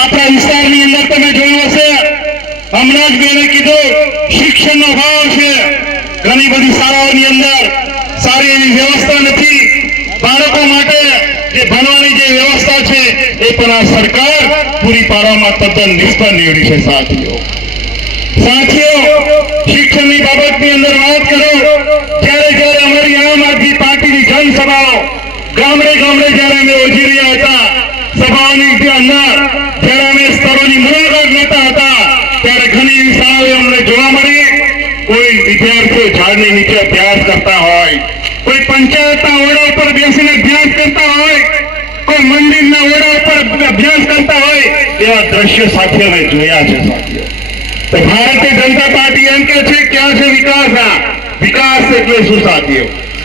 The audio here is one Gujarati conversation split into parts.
આપણા વિસ્તારની અંદર તમે જોયું હશે, હમણાં જ બેને કીધું શિક્ષણનો અભાવ છે, ઘણી બધી શાળાઓની અંદર સારી એવી વ્યવસ્થા નથી, બાળકો માટે જે ભણવાની જે વ્યવસ્થા છે એ પણ આ સરકાર પૂરી પાડવામાં તદ્દન નિષ્ફળ નીવડી છે. સાથીઓ શિક્ષણની બાબતની અંદર વાત કરો, જ્યારે અમારી આમ આદમી પાર્ટીની જનસભાઓ ગામડે ગામડે જ્યારે અમે યોજી રહ્યા હતા, સભાઓની અંદર જ્યારે અમે સ્થળોની મુલાકાત લેતા હતા, ત્યારે ઘણી એવી શાળાઓ અમને જોવા મળી, કોઈ વિદ્યાર્થીઓ ઝાડની નીચે અભ્યાસ કરતા હોય, કોઈ પંચાયતના ઓરડા ઉપર બેસીને અભ્યાસ કરતા હોય, કોઈ મંદિરના ઓરડા ઉપર અભ્યાસ કરતા હોય, એવા દ્રશ્યો સાથે અમે જોયા છે. સાથીઓ તો ભારતીય જનતા પાર્ટી એમ કે છે ક્યાં છે વિકાસ? વિકાસ એટલે શું સાથીઓ?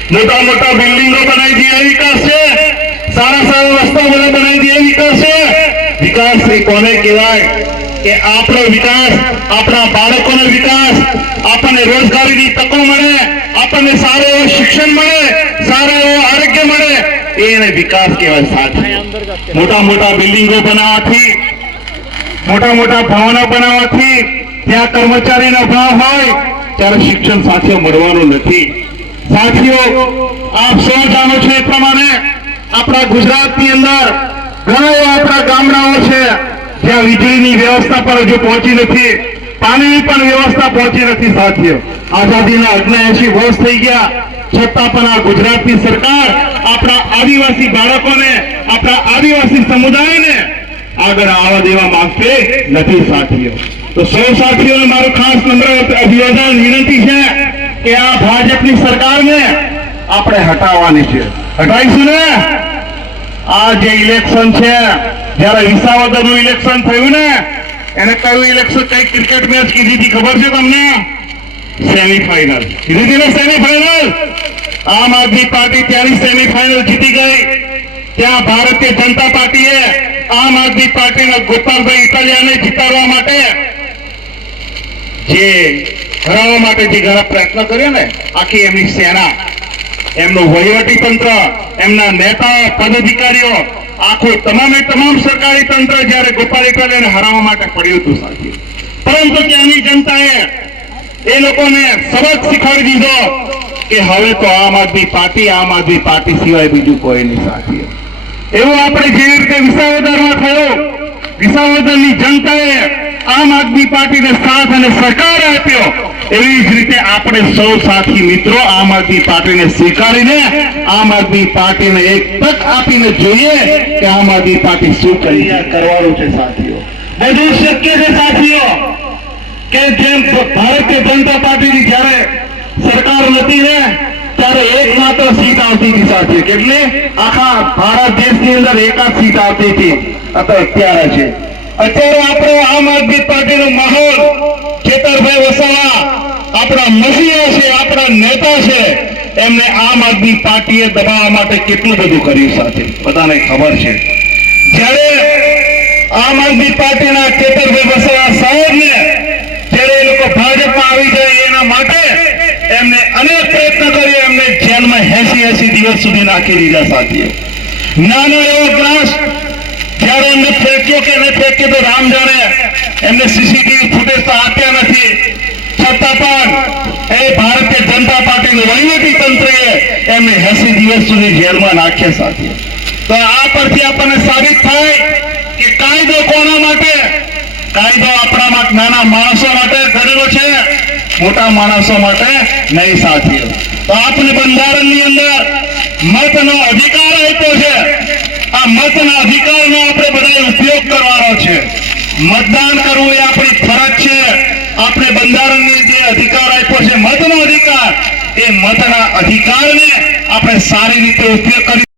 મોટા મોટા બિલ્ડિંગો બનાવી દે એ વિકાસ છે? સારા સારા રસ્તાઓ બનાવી દે એ વિકાસ છે? વિકાસ કોને કહેવાય? કે આપણો વિકાસ, આપણા બાળકોનો વિકાસ, આપણને રોજગારીની તકો મળે, આપણને સારું એવું શિક્ષણ મળે, સારું એવું આરોગ્ય મળે, એને વિકાસ કહેવાય. સાથીઓ મોટા મોટા બિલ્ડિંગો બનાવવાથી, મોટા મોટા ભવનો બનાવવાથી ત્યાં કર્મચારીનો અભાવ હોય ત્યારે શિક્ષણ સાથીઓ મળવાનું નથી. સાથીઓ આપ સૌ જાણો છો એ પ્રમાણે આપણા ગુજરાતની અંદર ઘણા એવા આપણા ગામડાઓ છે જ્યાં વીજળીની વ્યવસ્થા પર હજુ પહોંચી નથી, પાણીની પણ વ્યવસ્થા પહોંચી નથી. સાથીઓ આઝાદીના 79 વર્ષ થઈ ગયા છતાં પણ આ ગુજરાતની સરકાર આપણા આદિવાસી બાળકોને, આપણા આદિવાસી સમુદાયને આગળ આવવા દેવા માંગતી નથી. સાથીઓ તો સૌ સાથીઓને મારું ખાસ નમ્ર અભિવાદન વિનંતી છે કે આ ભાજપની સરકારને આપણે હટાવવાની છે. હટાવીશું ને? આ જે ઇલેક્શન છે, જયારે વિસાવદરનું ઇલેક્શન થયું ને, એને કયું ઇલેક્શન, કઈ ક્રિકેટ મેચ કીધી હતી ખબર છે તમને? સેમીફાઈનલ કીધી હતી ને, સેમીફાઈનલ. આમ આદમી પાર્ટી ત્યારે સેમીફાઈનલ જીતી ગઈ. ત્યાં ભારતીય જનતા પાર્ટીએ આમ આદમી પાર્ટીના ગોપાલભાઈ ઇટાલિયાને જીતાડવા માટે, જે હરાવવા માટે જે ઘણા પ્રયત્ન કર્યો ને, આખી એમની સેના, એમનું વહીવટી તંત્ર, એમના નેતા પદાધિકારીઓ, આખું તમામ સરકારી તંત્ર જયારે ગોપાલ ઇટાલિયાને હરાવવા માટે પડ્યું હતું. સાથીઓ પરંતુ ત્યાંની જનતાએ એ લોકોને સબક શીખવાડી દીધો કે હવે તો આમ આદમી પાર્ટી સિવાય બીજું કોઈ નહીં. સાથીઓ એવું આપણે જેવી રીતે વિસાવદરમાં થયું, વિસાવદરની જનતાએ આમ આદમી પાર્ટીને સાથ અને સહકાર આપ્યો, એવી જ રીતે આપણે સૌ સાથી મિત્રો આમ આદમી પાર્ટીને સ્વીકારીને આમ આદમી પાર્ટીને એક તક આપીને જોઈએ કે આમ આદમી પાર્ટી શું કરવાનું છે. સાથીઓ બધું શક્ય છે. સાથીઓ કે જેમ ભારતીય જનતા પાર્ટીની જયારે સરકાર નથી ને ત્યારે એકમાત્ર સીટ આવતી હતી. સાથીઓ કેટલી? આખા ભારત દેશની અંદર એકાદ સીટ આવતી હતી. અત્યારે છે, અત્યારે આપણો આમ આદમી પાર્ટીનો માહોલ, ચેતરભાઈ વસાવા આપણા મસીહા છે, આપણા નેતા છે, એમને આમ આદમી પાર્ટીએ દબાવવા માટે કેટલું બધું કર્યું. સાથે બધાને ખબર છે. જ્યારે આમ આદમી પાર્ટીના ચેતરભાઈ વસાવા સાહેબને જ્યારે એ લોકો ભાજપમાં આવી જાય એના માટે એમને અનેક પ્રયત્ન કર્યો, એમને જેલમાં 80 દિવસ સુધી નાખી દીધા. સાથીઓ નાનો એવો ગ્લાસ જયારે એમને ફેંક્યો કે ન ફેંક્યો તો રામ જાણે, એમને સીસીટીવી ફૂટેજ તો આપ્યા નથી, છતાં પણ એ ભારતીય જનતા પાર્ટીનું વહીવટી તંત્રએ એમને 80 દિવસ સુધી જેલમાં નાખ્યા. સાથીઓ તો આ પરથી આપણને સાબિત થાય કે કાયદો કોના માટે? કાયદો આપણા નાના માણસો માટે ઘડેલો છે, મોટા માણસો માટે નહીં. સાથીઓ તો આપણે બંધારણની અંદર મતનો અધિકાર આપ્યો છે. આ મતના અધિકારનો આપણે બધા ઉપયોગ કરવાનો છે. મતદાન કરવું એ આપણી ફરજ છે. આપણે બંધારણને જે અધિકાર આપ્યો છે, મતનો અધિકાર, એ મતના અધિકારને આપણે સારી રીતે ઉપયોગ કરી